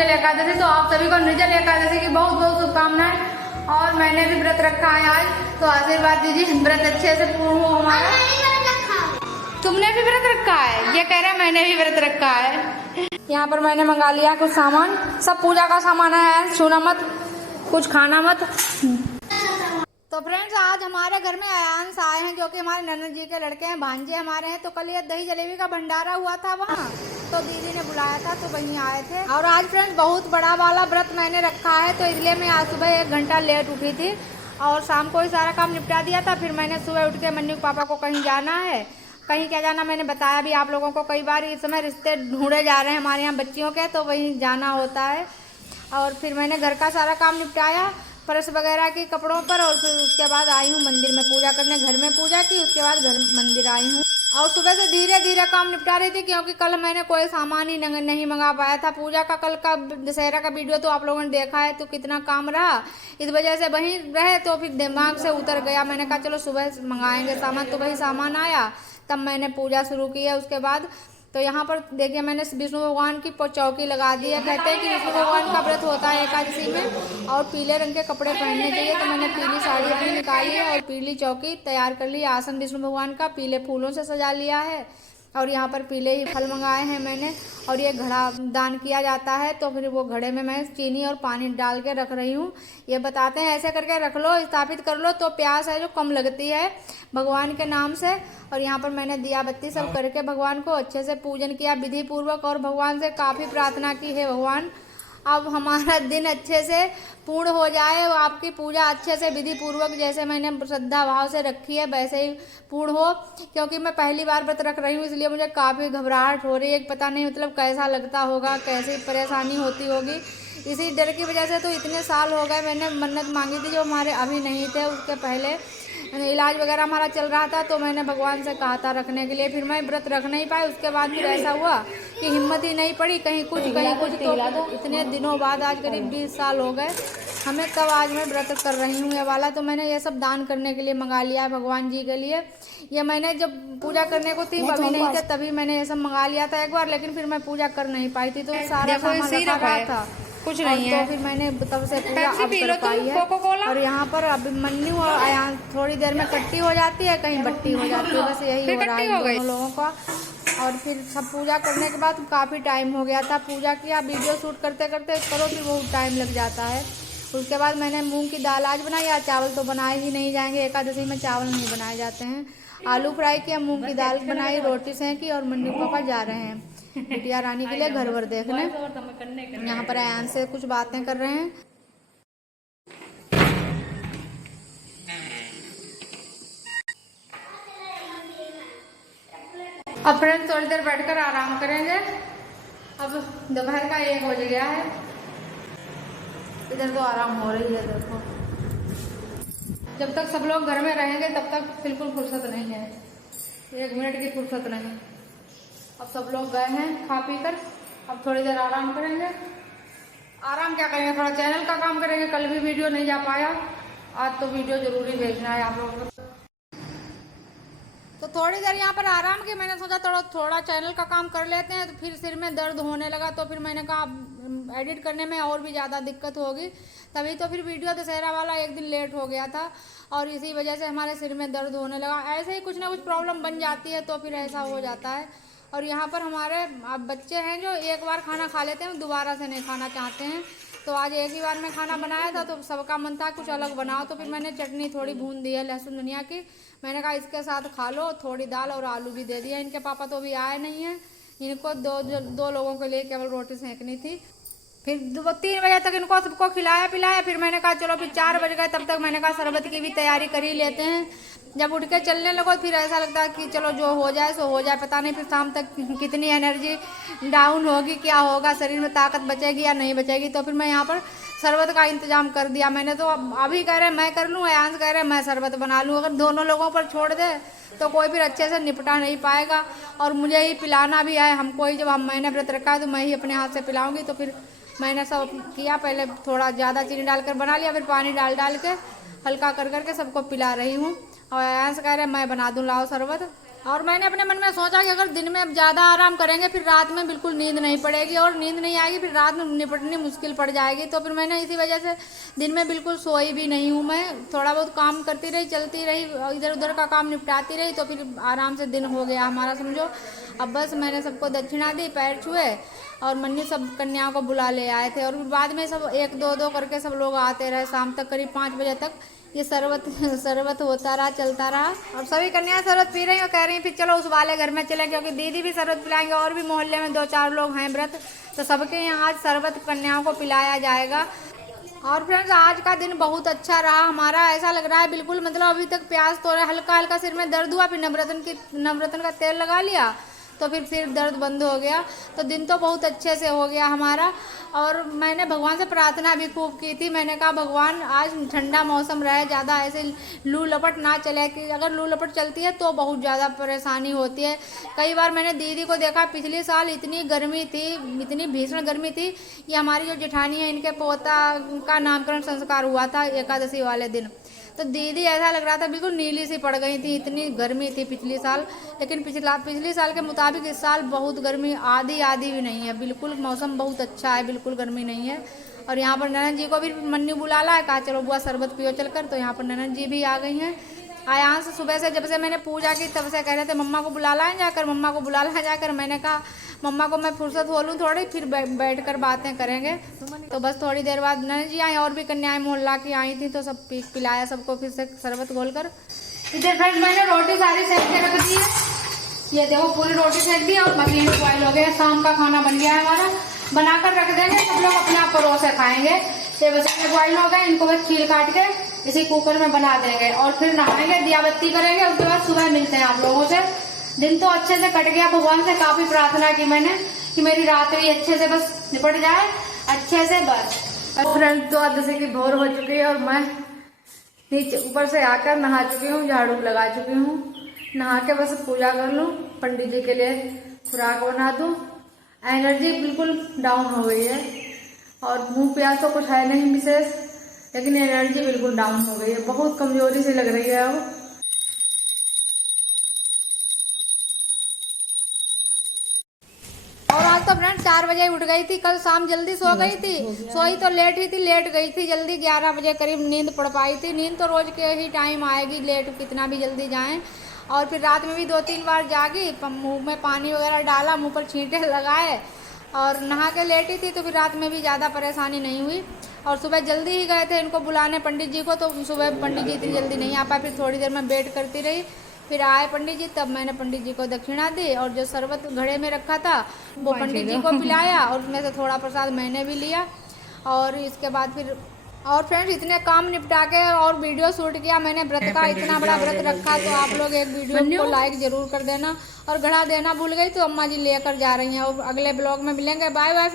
निर्जल एकादशी। तो आप सभी को निर्जल एकादशी की बहुत बहुत शुभकामनाएं। और मैंने भी व्रत रखा है आज, तो आशीर्वाद दीजिए व्रत अच्छे से पूर्ण हो हमारा। तुमने भी व्रत रखा है? ये कह रहा है मैंने भी व्रत रखा है। यहाँ पर मैंने मंगा लिया कुछ सामान, सब पूजा का सामान है, छूना मत, कुछ खाना मत। तो फ्रेंड्स आज हमारे घर में आयांश आए हैं, जो कि हमारे ननद जी के लड़के हैं, भांजे हमारे हैं। तो कल ये दही जलेबी का भंडारा हुआ था वहाँ, तो दीदी ने बुलाया था तो वहीं आए थे। और आज फ्रेंड्स बहुत बड़ा वाला व्रत मैंने रखा है, तो इसलिए मैं आज सुबह 1 घंटा लेट उठी थी और शाम को ही सारा काम निपटा दिया था। फिर मैंने सुबह उठ के मन्नू के पापा को कहीं जाना है, कहीं क्या जाना मैंने बताया भी आप लोगों को कई बार। इस समय रिश्ते ढूंढे जा रहे हैं हमारे यहाँ बच्चियों के, तो वहीं जाना होता है। और फिर मैंने घर का सारा काम निपटाया, फर्श वगैरह की कपड़ों पर, और फिर उसके बाद आई हूँ मंदिर में पूजा करने। घर में पूजा की, उसके बाद घर मंदिर आई हूँ। और सुबह से धीरे धीरे काम निपटा रही थी, क्योंकि कल मैंने कोई सामान ही नहीं मंगा पाया था। पूजा का कल का दशहरा का वीडियो तो आप लोगों ने देखा है, तो कितना काम रहा, इस वजह से वहीं रहे, तो फिर दिमाग से उतर गया। मैंने कहा चलो सुबह मंगाएंगे सामान, तो वही सामान आया, तब मैंने पूजा शुरू की है। उसके बाद तो यहाँ पर देखिए मैंने विष्णु भगवान की चौकी लगा दी है। कहते हैं कि विष्णु भगवान का व्रत होता है एकादशी में, और पीले रंग के कपड़े पहनने चाहिए। तो मैंने पीली साड़ी अपनी निकाली है और पीली चौकी तैयार कर ली। आसन विष्णु भगवान का पीले फूलों से सजा लिया है, और यहाँ पर पीले ही फल मंगाए हैं मैंने। और ये घड़ा दान किया जाता है, तो फिर वो घड़े में मैं चीनी और पानी डाल के रख रही हूँ। ये बताते हैं ऐसे करके रख लो, स्थापित कर लो, तो प्यास है जो कम लगती है भगवान के नाम से। और यहाँ पर मैंने दिया बत्ती सब करके भगवान को अच्छे से पूजन किया विधि पूर्वक, और भगवान से काफ़ी प्रार्थना की है, भगवान अब हमारा दिन अच्छे से पूर्ण हो जाए, आपकी पूजा अच्छे से विधि पूर्वक जैसे मैंने श्रद्धा भाव से रखी है वैसे ही पूर्ण हो। क्योंकि मैं पहली बार व्रत रख रही हूँ, इसलिए मुझे काफ़ी घबराहट हो रही है। पता नहीं मतलब कैसा लगता होगा, कैसी परेशानी होती होगी, इसी डर की वजह से तो इतने साल हो गए मैंने मन्नत मांगी थी जो हमारे अभी नहीं थे। उसके पहले इलाज वगैरह हमारा चल रहा था, तो मैंने भगवान से कहा था रखने के लिए, फिर मैं व्रत रख नहीं पाई। उसके बाद फिर ऐसा हुआ कि हिम्मत ही नहीं पड़ी, कहीं कुछ कहीं कुछ। तो इतने दिनों बाद आज करीब 20 साल हो गए हमें, तब आज मैं व्रत कर रही हूँ ये वाला। तो मैंने ये सब दान करने के लिए मंगा लिया है भगवान जी के लिए। ये मैंने जब पूजा करने को थी अभी नहीं थे, तभी मैंने ये सब मंगा लिया था एक बार, लेकिन फिर मैं पूजा कर नहीं पाई थी, तो सारा सामान रखा रहा था कुछ नहीं है। तो फिर मैंने तब से पूजा अब कर पाई है। और यहाँ पर अब मन्नू और यहाँ थोड़ी देर में कट्टी हो जाती है, कहीं बट्टी हो जाती है, बस यही हो रहा है दोनों लोगों का। और फिर सब पूजा करने के बाद काफ़ी टाइम हो गया था, पूजा किया, वीडियो शूट करते करते करो फिर बहुत टाइम लग जाता है। उसके बाद मैंने मूंग की दाल आज बनाई, आज चावल तो बनाए ही नहीं जाएंगे, एकादशी में चावल नहीं बनाए जाते हैं। आलू फ्राई किया, मूंग की दाल बनाई, रोटी सेंकी, और मन्नू पापा जा रहे हैं बिटिया रानी के लिए घर वर देखने। यहाँ पर आयान से कुछ बातें कर रहे हैं। अब फ्रेंड्स थोड़ी देर बैठकर आराम करेंगे। अब दोपहर का 1 बज गया है, इधर तो आराम हो रही है। देखो जब तक सब लोग घर में रहेंगे तब तक बिल्कुल फुर्सत नहीं है, 1 मिनट की फुर्सत नहीं। अब सब लोग गए हैं खा पी कर, अब थोड़ी देर आराम करेंगे। आराम क्या करेंगे, थोड़ा चैनल का काम करेंगे। कल भी वीडियो नहीं जा पाया, आज तो वीडियो जरूरी भेजना है आप लोगों को। तो थोड़ी देर यहाँ पर आराम की, मैंने सोचा थोड़ा चैनल का काम कर लेते हैं। तो फिर सिर में दर्द होने लगा, तो फिर मैंने कहा एडिट करने में और भी ज़्यादा दिक्कत होगी, तभी तो फिर वीडियो दशहरा वाला 1 दिन लेट हो गया था, और इसी वजह से हमारे सिर में दर्द होने लगा। ऐसे ही कुछ ना कुछ प्रॉब्लम बन जाती है, तो फिर ऐसा हो जाता है। और यहाँ पर हमारे अब बच्चे हैं जो एक बार खाना खा लेते हैं, दोबारा से नहीं खाना चाहते हैं। तो आज एक ही बार में खाना बनाया था, तो सबका मन था कुछ अलग बनाओ, तो फिर मैंने चटनी थोड़ी भून दी है लहसुन धनिया की। मैंने कहा इसके साथ खा लो, थोड़ी दाल और आलू भी दे दिया। इनके पापा तो अभी आए नहीं हैं, इनको दो लोगों के लिए केवल रोटी सेंकनी थी। फिर 3 बजे तक इनको सबको खिलाया पिलाया, फिर मैंने कहा चलो, फिर 4 बज गए, तब तक मैंने कहा शरबत की भी तैयारी कर ही लेते हैं। जब उठ के चलने लगो फिर ऐसा लगता है कि चलो जो हो जाए सो हो जाए, पता नहीं फिर शाम तक कितनी एनर्जी डाउन होगी, क्या होगा, शरीर में ताकत बचेगी या नहीं बचेगी। तो फिर मैं यहाँ पर शरबत का इंतजाम कर दिया मैंने। तो अभी कह रहे मैं कर लूँ, अयांश कह रहे मैं शरबत बना लूँ। अगर दोनों लोगों पर छोड़ दे तो कोई फिर अच्छे से निपटा नहीं पाएगा, और मुझे ही पिलाना भी है हमको ही। जब मैंने व्रत रखा है तो मैं ही अपने हाथ से पिलाऊंगी। तो फिर मैंने सब किया, पहले थोड़ा ज़्यादा चीनी डालकर बना लिया, फिर पानी डाल के हल्का कर करके सबको पिला रही हूँ। और अयांश कह रहे मैं बना दूँ लाओ शरबत, और मैंने अपने मन में सोचा कि अगर दिन में ज़्यादा आराम करेंगे फिर रात में बिल्कुल नींद नहीं पड़ेगी, और नींद नहीं आएगी फिर रात में निपटनी मुश्किल पड़ जाएगी। तो फिर मैंने इसी वजह से दिन में बिल्कुल सोई भी नहीं हूँ। मैं थोड़ा बहुत काम करती रही, चलती रही, इधर उधर का काम निपटाती रही, तो फिर आराम से दिन हो गया हमारा समझो। अब बस मैंने सबको दक्षिणा दी, पैर छुए, और मन्नी सब कन्याओं को बुला ले आए थे। और बाद में सब एक दो दो करके सब लोग आते रहे, शाम तक करीब 5 बजे तक ये शरबत होता रहा, चलता रहा। और सभी कन्याएं शरबत पी रही और कह रही फिर चलो उस वाले घर में चले, क्योंकि दीदी भी शरबत पिलाएंगे, और भी मोहल्ले में 2-4 लोग हैं व्रत, तो सबके यहाँ आज शरबत कन्याओं को पिलाया जाएगा। और फ्रेंड्स आज का दिन बहुत अच्छा रहा हमारा, ऐसा लग रहा है बिल्कुल मतलब अभी तक प्यास तो रहा, हल्का हल्का सिर में दर्द हुआ, फिर नवरत्न का तेल लगा लिया तो फिर दर्द बंद हो गया। तो दिन तो बहुत अच्छे से हो गया हमारा। और मैंने भगवान से प्रार्थना भी खूब की थी, मैंने कहा भगवान आज ठंडा मौसम रहे, ज़्यादा ऐसे लू लपट ना चले, कि अगर लू लपट चलती है तो बहुत ज़्यादा परेशानी होती है। कई बार मैंने दीदी को देखा, पिछले साल इतनी गर्मी थी, इतनी भीषण गर्मी थी। ये हमारी जो जेठानी है इनके पोता का नामकरण संस्कार हुआ था एकादशी वाले दिन, तो दीदी ऐसा लग रहा था बिल्कुल नीली सी पड़ गई थी, इतनी गर्मी थी पिछले साल। लेकिन पिछले साल के मुताबिक इस साल बहुत गर्मी आधी भी नहीं है, बिल्कुल मौसम बहुत अच्छा है, बिल्कुल गर्मी नहीं है। और यहाँ पर ननद जी को भी मन्नी बुला ला है, कहा चलो बुआ शरबत पियो चलकर, तो यहाँ पर ननद जी भी आ गई हैं। आयांश सुबह से जब से मैंने पूजा की तब से कह रहे थे मम्मा को बुला लाएं जाकर, मम्मा को बुला लाएं जाकर। मैंने कहा मम्मा को मैं फुर्सत हो लूँ थोड़ी, फिर बैठ कर बातें करेंगे। तो बस थोड़ी देर बाद ननद जी आई, और भी कन्याएं मोहल्ला की आई थी, तो सब पिलाया सबको फिर से शरबत घोल कर। इधर फ्रेंड्स मैंने रोटी सारी सेक के रख दी है, ये देखो पूरी रोटी सेक दी और मशीन बॉयल हो गया। शाम का खाना बन गया है हमारा, बनाकर रख देंगे, सब लोग अपने आप परोस से खाएंगे। ये मशीन में बॉयल हो गए, इनको बस छील काट के इसी कुकर में बना देंगे और फिर नहाएंगे, दिया बत्ती करेंगे। उसके बाद सुबह मिलते हैं आप लोगों से। दिन तो अच्छे से कट गया, भगवान से काफी प्रार्थना की मैंने कि मेरी रात्रि अच्छे से बस निपट जाए अच्छे से बस। और फ्रेंड्स 2 की भोर हो चुकी है और मैं नीचे ऊपर से आकर नहा चुकी हूँ, झाड़ू लगा चुकी हूँ। नहा के बस पूजा कर लूँ, पंडित जी के लिए खुराक बना दूँ। एनर्जी बिल्कुल डाउन हो गई है और मुंह प्यास तो कुछ है नहीं विशेष, लेकिन एनर्जी बिल्कुल डाउन हो गई है, बहुत कमजोरी से लग रही है अब। और आज तो फ्रेंड 4 बजे उठ गई थी, कल शाम जल्दी सो गई थी, सोई तो लेट ही थी, लेट गई थी जल्दी, 11 बजे करीब नींद पड़ पाई थी। नींद तो रोज के ही टाइम आएगी, लेट कितना भी जल्दी जाएं। और फिर रात में भी 2-3 बार जागी, मुंह में पानी वगैरह डाला, मुंह पर छींटे लगाए और नहा के लेटी थी, तो फिर रात में भी ज़्यादा परेशानी नहीं हुई। और सुबह जल्दी ही गए थे इनको बुलाने पंडित जी को, तो सुबह पंडित जी इतनी जल्दी नहीं आ पाए, फिर थोड़ी देर में वेट करती रही। फिर आए पंडित जी, तब मैंने पंडित जी को दक्षिणा दी और जो शरबत घड़े में रखा था वो पंडित जी को पिलाया और उसमें से थोड़ा प्रसाद मैंने भी लिया। और इसके बाद फिर और फ्रेंड्स इतने काम निपटा के और वीडियो शूट किया मैंने व्रत का, इतना बड़ा व्रत रखा, तो आप लोग एक वीडियो को लाइक जरूर कर देना और घड़ा देना भूल गई तो अम्मा जी लेकर जा रही हैं। और अगले ब्लॉग में मिलेंगे, बाय बाय।